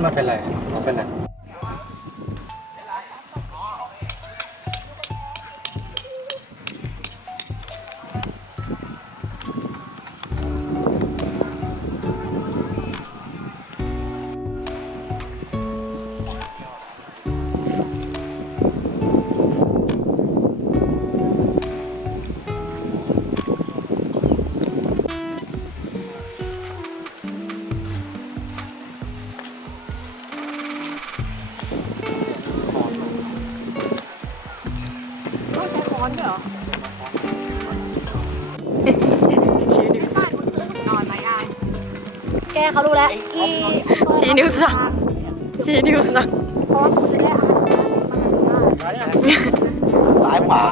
ไม่เป็นไรไม่เป็นไร มันเป็นไรแกเขารู้แล้วที่ชี้นิ้วสั่งชี้นิ้วสั่งเพราะว่าคุณจะได้อาหารมหาชาติซ้ายขวา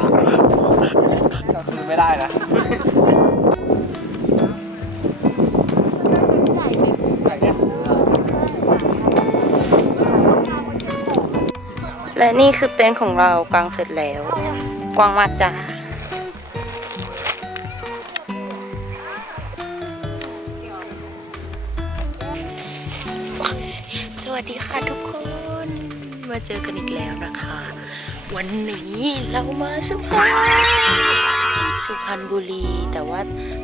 ก็คือไม่ได้นะและนี่คือเต็นท์ของเรากางเสร็จแล้ว กว้างมากจ้าสวัสดีค่ะทุกคน มาเจอกันอีกแล้วนะคะ วันนี้เรามาสุพรรณสุพรรณบุรี แต่ว่า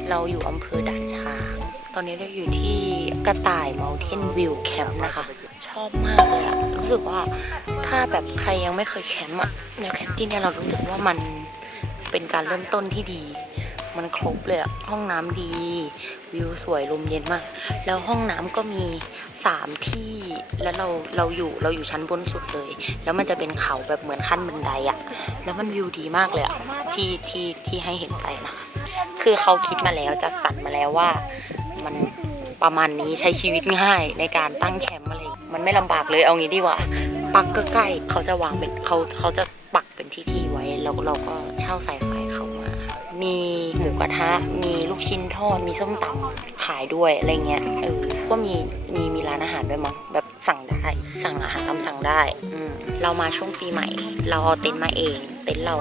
เราอยู่อำเภอด่านช้าง ตอนนี้เราอยู่ที่กระต่าย Mountain View Camp นะคะ ชอบมากเลยอะรู้สึกว่าถ้าแบบใครยังไม่เคยแคมป์อะแนวแคมป์ที่เนี่ยเรารู้สึกว่ามันเป็นการเริ่มต้นที่ดี มันครบเลยอะห้องน้ำดี วิวสวยลมเย็นมาก แล้วห้องน้ำก็มีสามที่แล้วเราเราอยู่เราอยู่ชั้นบนสุดเลย แล้วมันจะเป็นเขาแบบเหมือนขั้นบันไดอะแล้วมันวิวดีมากเลยอะที่ที่ที่ให้เห็นไปนะคือเขาคิดมาแล้วจัดสรรมาแล้วว่า มันประมาณนี้ใช้ชีวิตง่ายในการตั้งแคมป์อะไรมันไม่ลำบากเลยเอางี้ดีกว่า ปักก็ใกล้เขาจะวางเป็นเขาเขาจะปักเป็นที่ที่ไว้แล้วเราก็เช่าสายไฟเขามา มีหมูกระทะ มีลูกชิ้นทอด มีส้มตำขายด้วยอะไรเงี้ยเออก็มีมีมีร้านอาหารด้วยมั้งแบบสั่งได้ สั่งอาหารตามสั่งได้อืมเรามาช่วงปีใหม่ เราเอาเต็นท์มาเอง เต็นท์เรา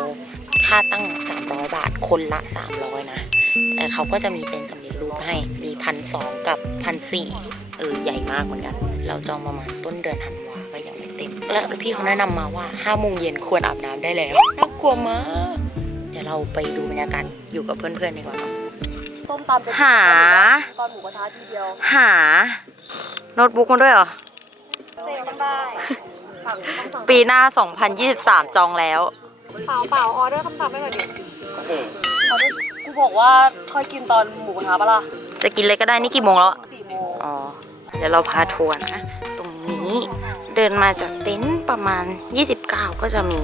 ค่าตั้ง 300 บาทคนละ 300 นะ แต่เขาก็จะมีเป็นสำ ร็จรูปให้มีพันสองกับพันสี่เออใหญ่มากเหมือนกัน เราจองประมาณต้นเดือนธันวาก็ยังไม่เต็ม แล้วพี่เขาแนะนำมาว่าห้าโมงเย็นควรอาบน้ำได้แล้วน่ากลัวมากเดี๋ยวเราไปดูบรรยากาศอยู่กับเพื่อนๆดีกว่าเนอะส้มตำจะหาตอนหมูกระทะทีเดียวหาโน้ตบุ๊กมาด้วยเหรอเซ็นก็ได้สั่งต้องสั่งปีหน้า 2023 จองแล้วเปล่าเปล่าออเดอร์ส้มตำไม่หน่อยดิออเดอร์ กูบอกว่าค่อยกินตอนหมูกระทะปะล่ะจะกินเลยก็ได้นี่กี่โมงแล้วสี่โมงอ๋อเดี๋ยวเราพาทัวร์นะตรงนี้เดินมาจากเต็นท์ประมาณ 29 ก็จะมี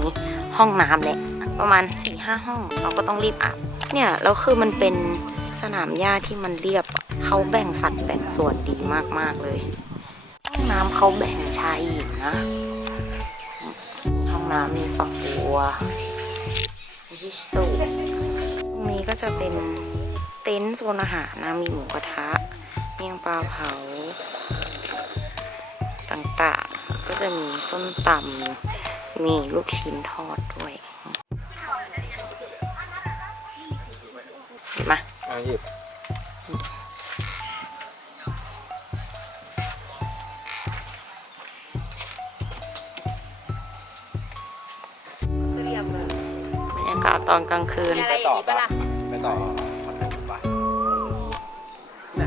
ห้องน้ำแหละประมาณ4-5ห้อง เราก็ต้องรีบอาบเนี่ยแล้วคือมันเป็นสนามหญ้าที่มันเรียบเขาแบ่งสัดแบ่งส่วนดีมากๆเลย ห้องน้ำเขาแบ่งชายหญิงนะ ห้องน้ำมีฝักบัวมีที่สูตตรงนี้ก็ จะเป็นเต็นท์โซนอาหารนะมีหมูกระทะเมี่ยงปลาเผา ต่างๆ ก็จะมีส้มตำมีลูกชิ้นทอดด้วยเห็นไหมอะหยิบบรรยากาศตอนกลางคืนอะไรอย่างนี้ปะล่ะ ไปต่อมันเป็นปะไหน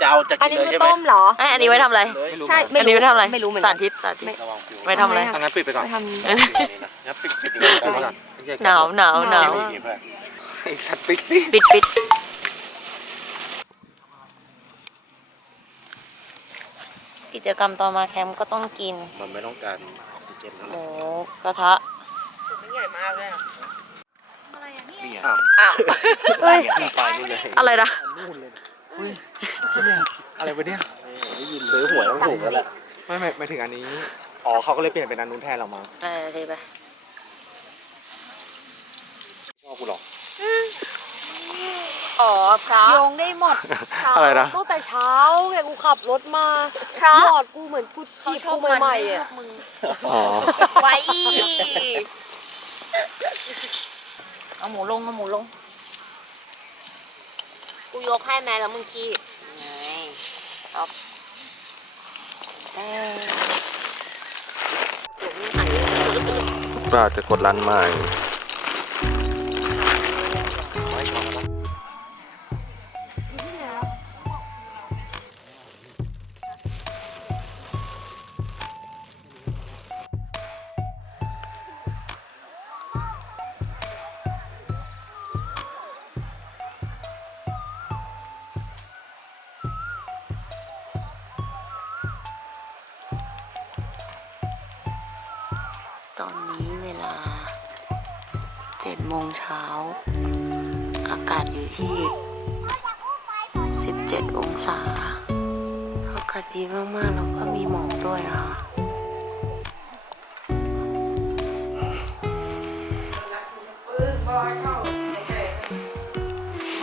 จะเอาจะอักินนนี้เลยคือใช่ไหมต้มเหรอเอ้ยอันนี้ไว้ทำอะไร ไม่รู้ใช่ เหมือนกันอันนี้ไว้ทำอะไร ไม่รู้เหมือนกัน สาธิตสาธิตระวังฟิวไว้ทำอะไรทำไมอะถ้างั้นปิดไปก่อนไปทำงั้นปิดปิดดีกว่าก่อนหนาวหนาวหนาวไอ้สัตว์ปิดดิปิดปิดกิจกรรมตอนมาแคมป์ก็ต้องกินมันไม่ต้องการออกซิเจนแล้วหมูกระทะ นี่อะอ้าวเฮ้ยไปนู่นเลยอะไรนะอะไรวะเนี่ยได้ยินซื้อหวยต้องถูกแล้วแหละไม่ไม่ไม่ถึงอันนี้ อ๋อเขาก็เลยเปลี่ยนเป็นอันนู้นแทนเรามาเออดีไปพ่อกูหรอกอ๋อพระโยงได้หมดอะไรนะตั้งแต่เช้าแกกูขับรถมาหยอดกูเหมือนกูจีบกูใหม่ๆอะอ๋อไว้ เอาหมูลงเอาหมูลง กูยกให้แม่แล้วมึงขี้ไงช็อปแต่ป้าจะกดร้านใหม่ ตอนนี้เวลาเจ็ดโมงเช้า อากาศอยู่ที่17องศา อากาศดีมากๆ แล้วก็มีหมอกด้วยนะคะ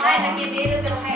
ไม่จะกินนี้หรือจะให้